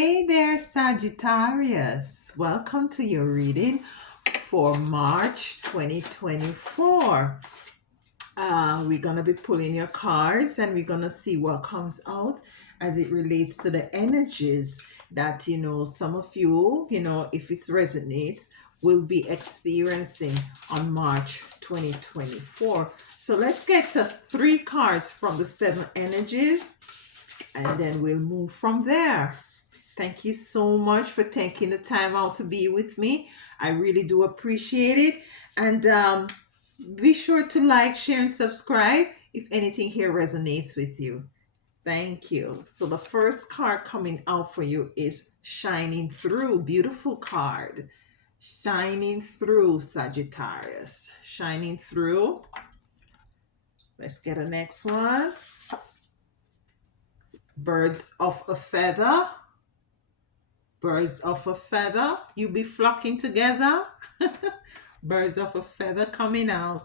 Hey there, Sagittarius. Welcome to your reading for March 2024. We're going to be pulling your cards and we're going to see what comes out as it relates to the energies that, some of you, if it resonates, will be experiencing on March 2024. So let's get to 3 cards from the 7 energies and then we'll move from there. Thank you so much for taking the time out to be with me. I really do appreciate it. And be sure to like, share, and subscribe if anything here resonates with you. Thank you. So the first card coming out for you is Shining Through. Beautiful card. Shining Through, Sagittarius. Shining Through. Let's get a next one. Birds of a Feather. Birds of a feather, you be flocking together. Birds of a feather coming out.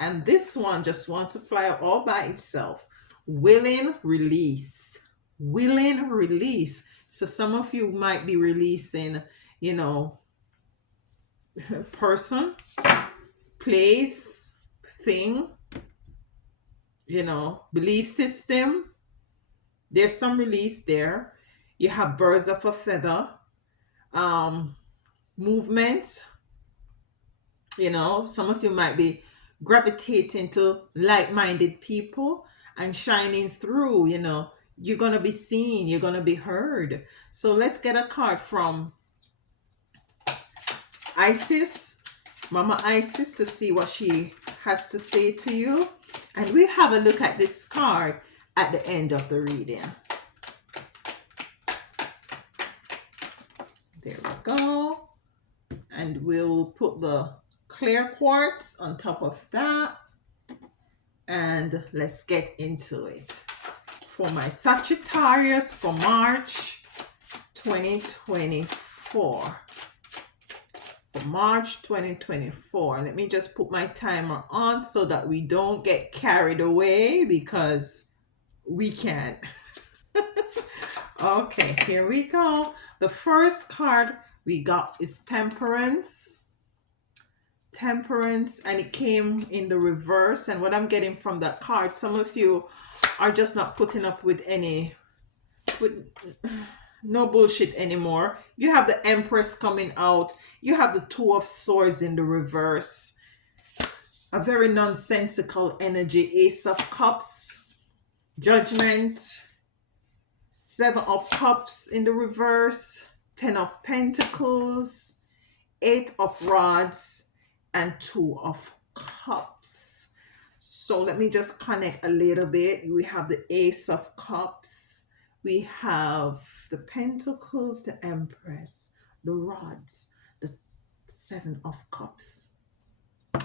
And this one just wants to fly all by itself. Willing release. Willing release. So some of you might be releasing, person, place, thing, belief system. There's some release there. You have birds of a feather, movement. Some of you might be gravitating to like-minded people and shining through. You're going to be seen, you're going to be heard. So let's get a card from Isis, Mama Isis, to see what she has to say to you. And we'll have a look at this card at the end of the reading. There we go. And we'll put the clear quartz on top of that. And let's get into it. For my Sagittarius for March 2024. For March 2024. Let me just put my timer on so that we don't get carried away because we can't. Okay, here we go. The first card we got is Temperance. Temperance, and it came in the reverse. And what I'm getting from that card, some of you are just not putting up with no bullshit anymore. You have the Empress coming out. You have the Two of Swords in the reverse. A very nonsensical energy. Ace of Cups. Judgment. 7 of Cups in the reverse, 10 of Pentacles, 8 of Rods, and 2 of Cups. So let me just connect a little bit. We have the Ace of Cups, we have the Pentacles, the Empress, the Rods, the 7 of Cups.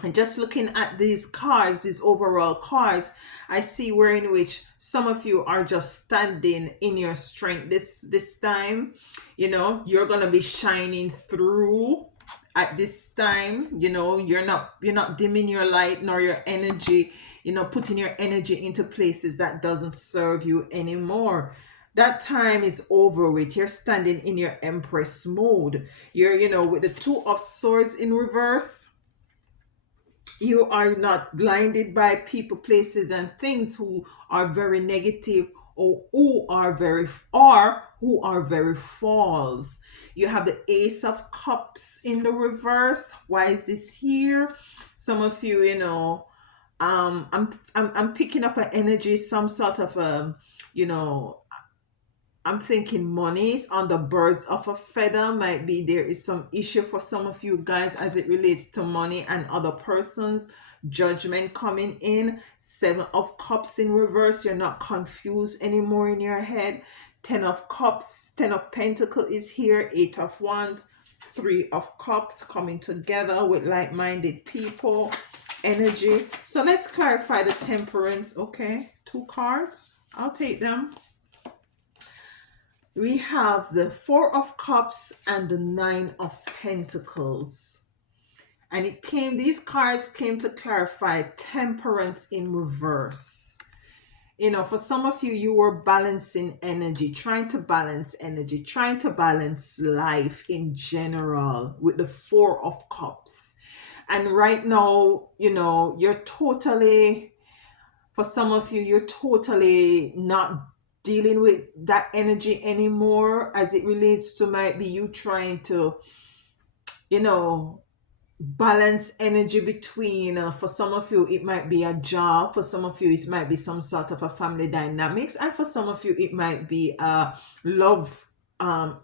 And just looking at these cards, these overall cards, I see where in which some of you are just standing in your strength this time. You're gonna be shining through at this time. You're not dimming your light nor your energy, putting your energy into places that doesn't serve you anymore. That time is over with. You're standing in your Empress mode. You're with the Two of Swords in reverse. You are not blinded by people, places, and things who are very negative or who are very false. You have the Ace of Cups in the reverse. Why is this here? Some of you, I'm picking up an energy, some sort of I'm thinking monies on the birds of a feather. Might be there is some issue for some of you guys as it relates to money and other persons. Judgment coming in. 7 of Cups in reverse. You're not confused anymore in your head. 10 of Cups, 10 of Pentacles is here. 8 of Wands, 3 of Cups coming together with like-minded people. Energy. So let's clarify the Temperance. Okay, 2 cards. I'll take them. We have the 4 of Cups and the 9 of Pentacles. And these cards came to clarify Temperance in reverse. for some of you, you were balancing energy, trying to balance energy, trying to balance life in general with the Four of Cups. And right now, you're totally, for some of you, you're totally not dealing with that energy anymore, as it relates to might be you trying to, you know, balance energy between, for some of you it might be a job, for some of you it might be some sort of a family dynamics, and for some of you it might be a love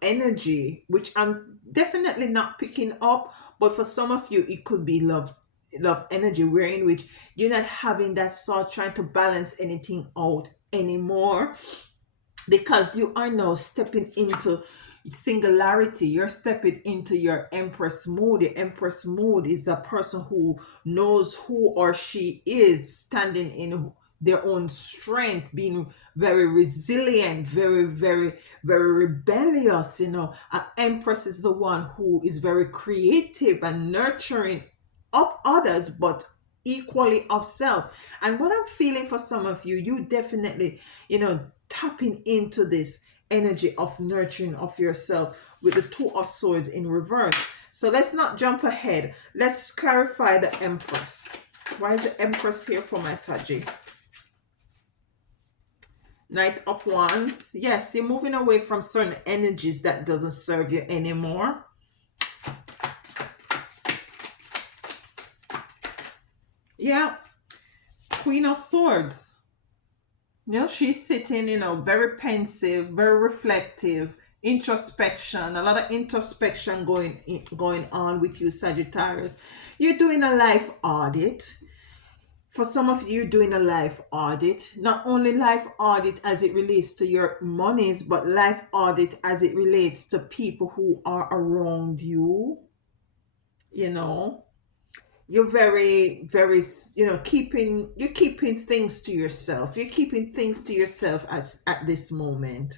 energy, which I'm definitely not picking up. But for some of you it could be love energy, wherein which you're not having that sort, trying to balance anything out anymore, because you are now stepping into singularity. You're stepping into your Empress mode. The Empress mode is a person who knows who or she is, standing in their own strength, being very resilient, very, very, very rebellious. An Empress is the one who is very creative and nurturing of others, but equally of self. And what I'm feeling for some of you, you definitely, tapping into this energy of nurturing of yourself with the Two of Swords in reverse. So let's not jump ahead. Let's clarify the Empress. Why is the Empress here for my Saggy? Knight of Wands. Yes, you're moving away from certain energies that doesn't serve you anymore. Yeah. Queen of Swords. She's sitting, very pensive, very reflective, introspection, a lot of introspection going on with you, Sagittarius. You're doing a life audit. For some of you, you're doing a life audit. Not only life audit as it relates to your monies, but life audit as it relates to people who are around you. You're very, very, you're keeping things to yourself. You're keeping things to yourself at this moment.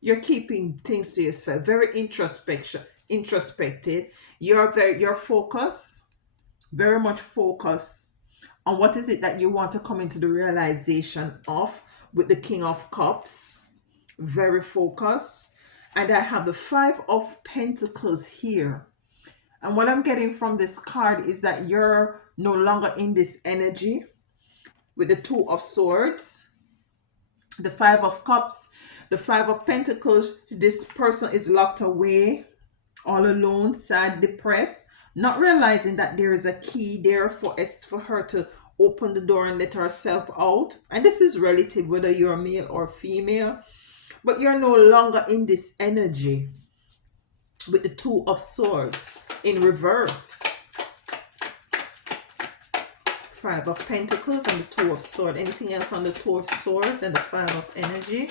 You're keeping things to yourself. Very introspective. You're focused, very much focused on what is it that you want to come into the realization of, with the King of Cups. Very focused. And I have the Five of Pentacles here. And what I'm getting from this card is that you're no longer in this energy with the Two of Swords, the Five of Cups, the Five of Pentacles. This person is locked away, all alone, sad, depressed, not realizing that there is a key there for her to open the door and let herself out. And this is relative, whether you're male or female. But you're no longer in this energy with the Two of Swords in reverse. Five of Pentacles and the Two of Swords. Anything else on the Two of Swords and the Five of Energy?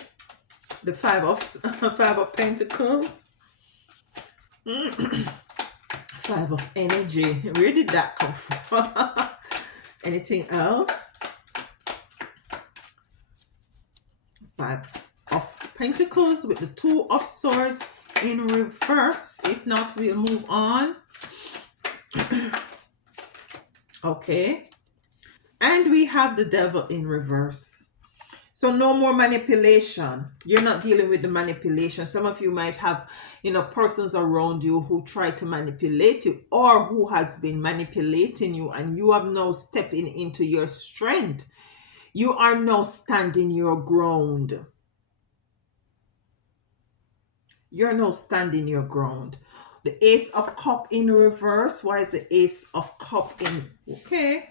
The Five of Pentacles. Five of Energy. Where did that come from? Anything else? Five of Pentacles with the Two of Swords in reverse. If not, we'll move on. Okay. And we have the Devil in reverse. So no more manipulation. You're not dealing with the manipulation. Some of you might have, persons around you who try to manipulate you, or who has been manipulating you, and you have now stepping into your strength. You are now standing your ground. You're now standing your ground. The Ace of Cup in reverse. Why is the Ace of Cup in? Okay.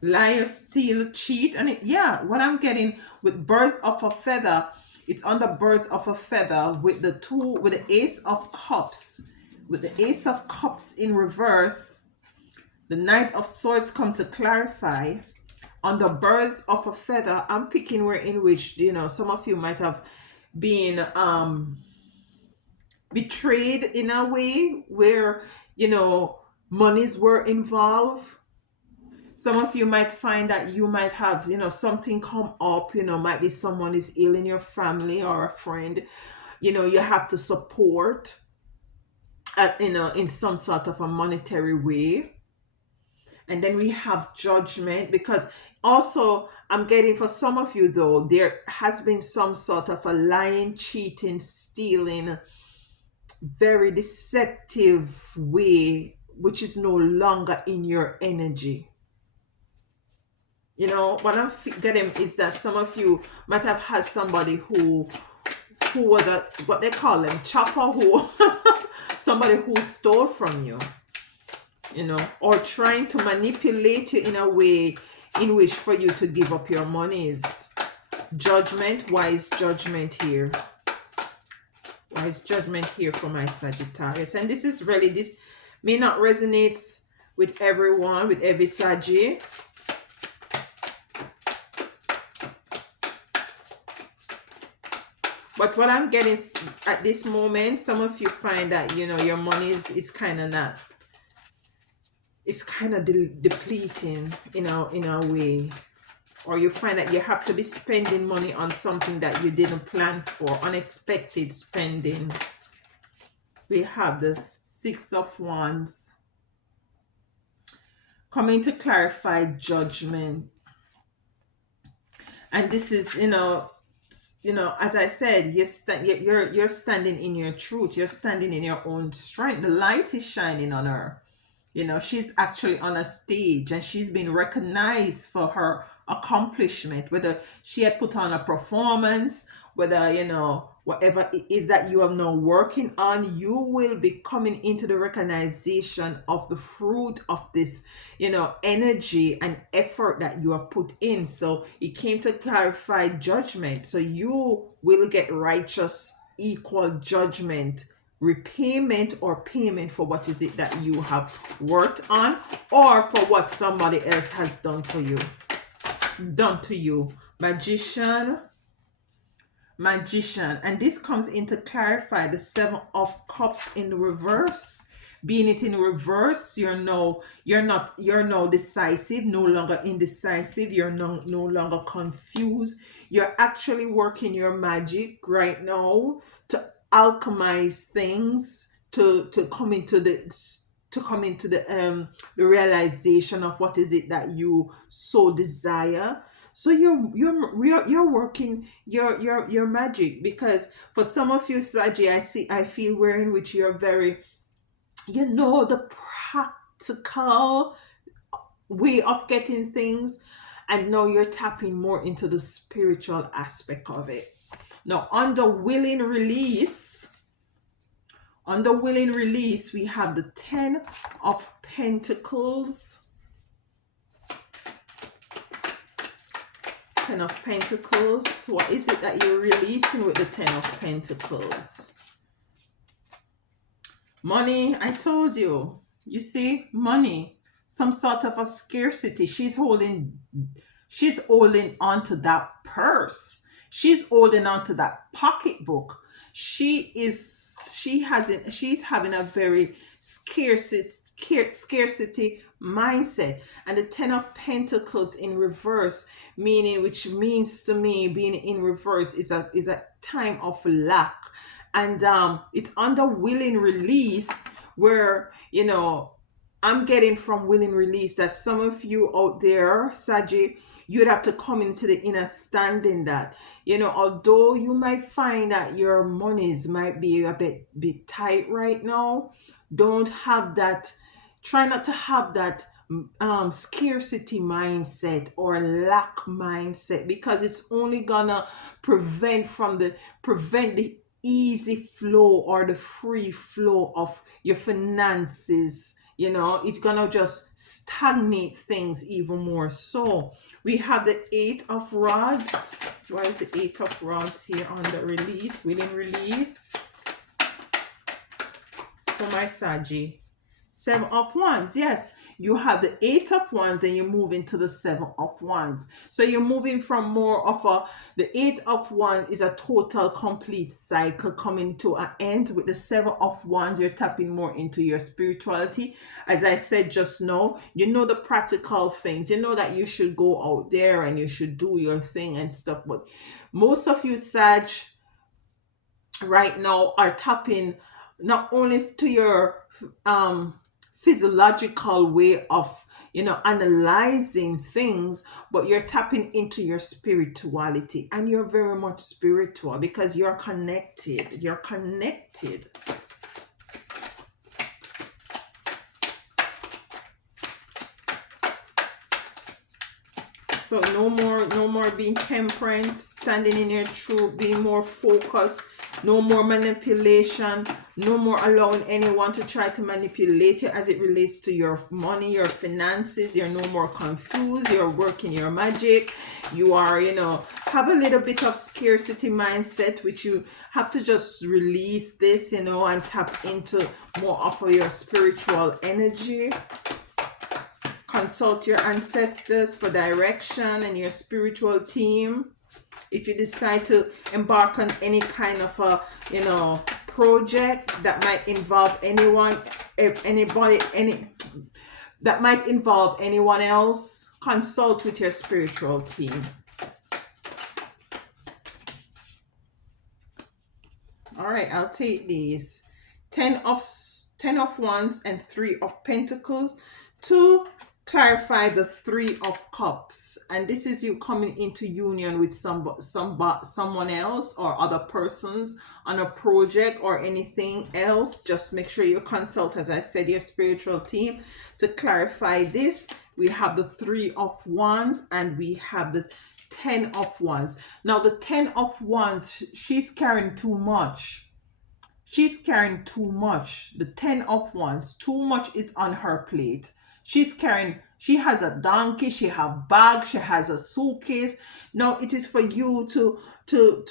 Liar, steal, cheat. And what I'm getting with Birds of a Feather, it's on the Birds of a Feather with the Ace of Cups. With the Ace of Cups in reverse, the Knight of Swords come to clarify. On the Birds of a Feather, I'm picking where in which, some of you might have been betrayed in a way where, monies were involved. Some of you might find that you might have, something come up, might be someone is ill in your family or a friend, you have to support, in some sort of a monetary way. And then we have Judgment, because also I'm getting for some of you though, there has been some sort of a lying, cheating, stealing, very deceptive way, which is no longer in your energy. You know, what I'm getting is that some of you might have had somebody who was a, what they call them, chopper, who somebody who stole from you, you know, or trying to manipulate you in a way in which for you to give up your monies. Judgment, wise judgment here. Wise judgment here for my Sagittarius. And this is really, this may not resonate with everyone, with every Saggy. But what I'm getting at this moment, some of you find that, you know, your money is kind of not, it's kind of depleting in a way. Or you find that you have to be spending money on something that you didn't plan for, unexpected spending. We have the Six of Wands coming to clarify judgment. And this is, you know, as I said, you're standing in your truth. You're standing in your own strength. The light is shining on her. You know, she's actually on a stage and she's been recognized for her accomplishment, whether she had put on a performance, whether, you know, whatever it is that you are now working on, you will be coming into the recognition of the fruit of this, you know, energy and effort that you have put in. So it came to clarify judgment. So you will get righteous, equal judgment, repayment or payment for what is it that you have worked on, or for what somebody else has done for you, done to you. Magician, and this comes in to clarify the Seven of Cups in the reverse. Being it in reverse, you're no decisive, no longer indecisive, you're no longer confused. You're actually working your magic right now to alchemize things, to come into the realization of what is it that you so desire. So you're working your magic, because for some of you Saggy, I feel wherein which you're very, you know, the practical way of getting things, and now you're tapping more into the spiritual aspect of it. Now on the willing release, we have the Ten of Pentacles. Ten of Pentacles. What is it that you're releasing with the Ten of Pentacles? Money, I told you. You see, money. Some sort of a scarcity. She's holding on to that purse. She's holding on to that pocketbook. She's having a very scarcity mindset. And the Ten of Pentacles in reverse, meaning, which means to me, being in reverse is a time of lack. And it's under willing release, where, you know, I'm getting from willing release that some of you out there, Saggy, you'd have to come into the understanding that, you know, although you might find that your monies might be a bit tight right now, don't have that, try not to have that scarcity mindset or lack mindset, because it's only gonna prevent the easy flow or the free flow of your finances. You know, it's gonna just stagnate things even more. So we have the Eight of Rods. Why is the Eight of Rods here on the release, willing release for my Saggy? Seven of Wands, yes. You have the Eight of Wands and you move into the Seven of Wands. So you're moving from more of the Eight of Wands is a total complete cycle coming to an end. With the Seven of Wands, you're tapping more into your spirituality. As I said just now, you know the practical things. You know that you should go out there and you should do your thing and stuff. But most of you Sag right now are tapping not only to your physiological way of, analyzing things, but you're tapping into your spirituality, and you're very much spiritual because you're connected. You're connected. So no more being temperate, standing in your truth, being more focused, no more manipulation, no more allowing anyone to try to manipulate you as it relates to your money, your finances. You're no more confused, you're working your magic. You are, have a little bit of scarcity mindset, which you have to just release this, and tap into more of your spiritual energy. Consult your ancestors for direction and your spiritual team. If you decide to embark on any kind of a, project that might involve that might involve anyone else, consult with your spiritual team. All right, I'll take these. 10 of Wands and 3 of Pentacles to clarify the 3 of Cups. And this is you coming into union with someone else or other persons on a project or anything else. Just make sure you consult, as I said, your spiritual team to clarify this. We have the 3 of Wands and we have the 10 of Wands. Now the 10 of Wands, she's carrying too much. She's carrying too much. The 10 of Wands, too much is on her plate. She has a donkey, she has bag, she has a suitcase. Now it is for you to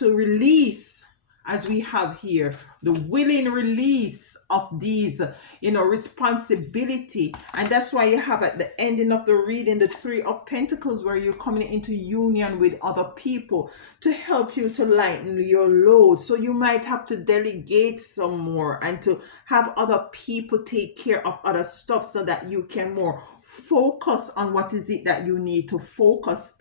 release, as we have here, the willing release of these, responsibility. And that's why you have at the ending of the reading the 3 of Pentacles, where you're coming into union with other people to help you to lighten your load. So you might have to delegate some more and to have other people take care of other stuff so that you can more focus on what is it that you need to focus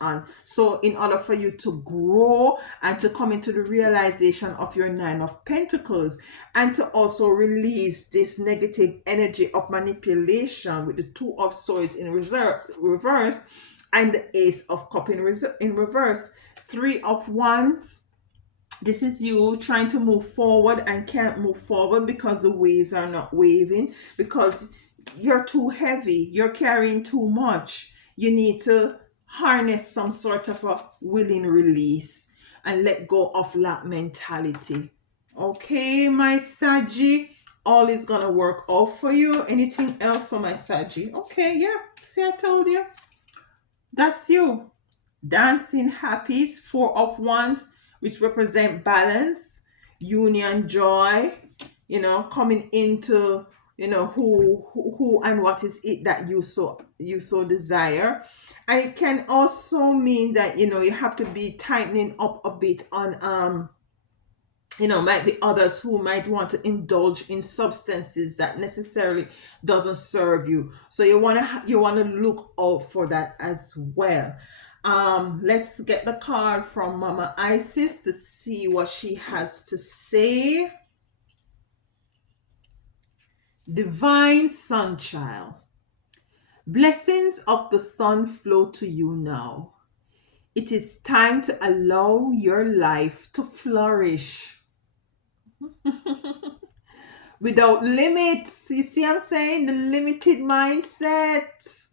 on. So in order for you to grow and to come into the realization of your 9 of Pentacles, and to also release this negative energy of manipulation with the 2 of Swords in reverse and the Ace of Cups in reverse. 3 of Wands, this is you trying to move forward and can't move forward because the waves are not waving, because you're too heavy, you're carrying too much. You need to harness some sort of a willing release and let go of lack mentality. Okay, my Saggy, all is gonna work out for you. Anything else for my Saggy? Okay, yeah, see, I told you. That's you. Dancing happy. 4 of Wands, which represent balance, union, joy, coming into who and what is it that you so desire. And it can also mean that you have to be tightening up a bit on might be others who might want to indulge in substances that necessarily doesn't serve you. So you want to look out for that as well. Let's get the card from Mama Isis to see what she has to say. Divine Sunchild, blessings of the sun flow to you now. It is time to allow your life to flourish without limits. You see what I'm saying? The limited mindset.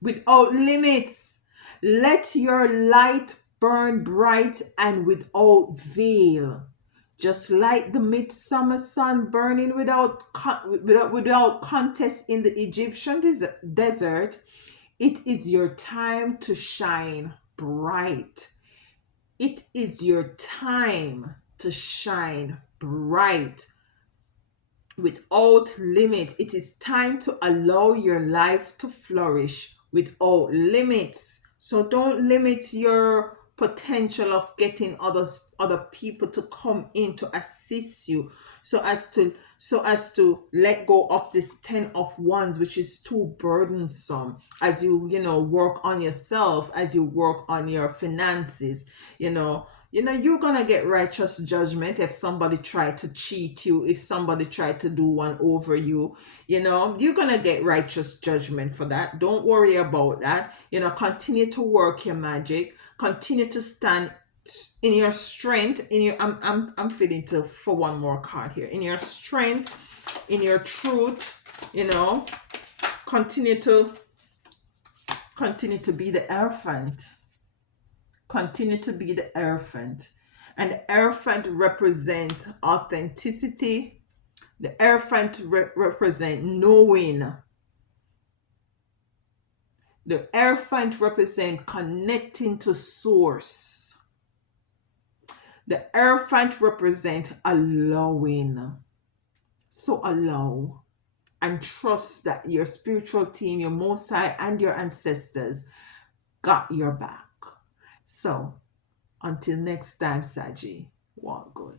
Without limits. Let your light burn bright and without veil. Just like the midsummer sun burning without contest in the Egyptian desert, it is your time to shine bright. It is your time to shine bright without limit. It is time to allow your life to flourish without limits. So don't limit your potential of getting other people to come in to assist you, so as to let go of this 10 of Wands, which is too burdensome, as you work on yourself, as you work on your finances. You're gonna get righteous judgment if somebody tried to cheat you, if somebody tried to do one over you. You're gonna get righteous judgment for that. Don't worry about that. Continue to work your magic. Continue to stand in your strength. In your, I'm feeling to for one more card here. In your strength, in your truth. Continue to be the elephant. Continue to be the elephant. And the elephant represent authenticity. The elephant represent knowing. The elephant represent connecting to source. The elephant represent allowing. So allow and trust that your spiritual team, your Most High, and your ancestors got your back. So, until next time, Saji, walk good.